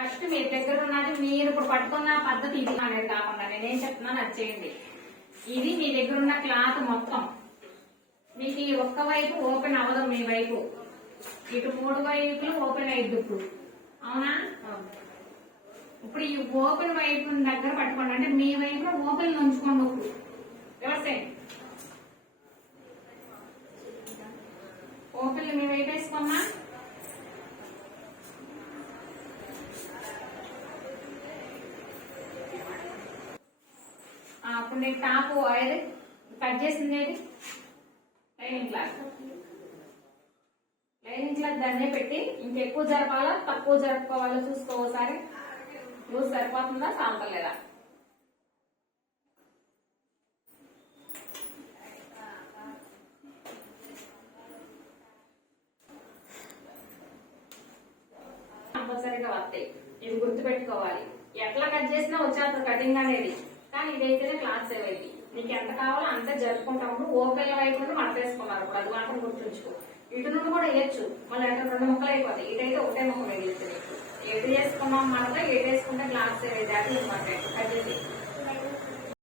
First మీ దగ్గర ఉన్నది మీరు ఇప్పుడు పట్టుకున్న పద్ధతి ఇది అనేది కాకుండా నేనేం చెప్తున్నాను అది చేయండి. ఇది మీ దగ్గర ఉన్న క్లాత్ మొత్తం మీకు ఈ ఒక్క వైపు ఓపెన్ అవ్వదు, మీ వైపు ఇటు 3 వైపులు ఓపెన్ అయ్యిద్ది ఇప్పుడు. అవునా? ఇప్పుడు ఈ ఓపెన్ వైపు దగ్గర పట్టుకోండి, అంటే మీ వైపు ఓపెన్ ఉంచుకోండి. ఇప్పుడు రివర్స్ ఓపెన్ మీ వైపు వేసుకోమ్మా. అప్పుడు నేను టాప్ ఏది కట్ చేసింది ఏది లైనింగ్ క్లాత్. లైనింగ్ క్లాత్ దాన్నే పెట్టి ఇంకెక్కువ జరపాలా తక్కువ జరుపుకోవాలో చూసుకో ఒకసారి. లూజ్ సరిపోతుందా సాల్తలేదా? కంపల్సరీగా వస్తాయి, ఇది గుర్తు పెట్టుకోవాలి. ఎట్లా కట్ చేసినా వచ్చేస్తుంది కటింగ్ అనేది, కానీ ఇదైతేనే క్లాత్ సేవ్ అయింది. నీకు ఎంత కావాలో అంతే జరుపుకుంటాము. ఓపెన్ వైపు నుండి మడత వేసుకున్నారు ఇప్పుడు, అది మాత్రం గుర్తుంచుకో. ఇటు నుండి కూడా వేయచ్చు, మళ్ళీ అట్లా 2 ముక్కలు అయిపోతాయి. ఇటైతే ఒకటే ముక్క మిగిలింది. ఎటు వేసుకున్నాం మడత, ఎటు వేసుకుంటే క్లాత్ సేవ్ అయింది. అది ఇంపార్టెంట్. కట్ చేసి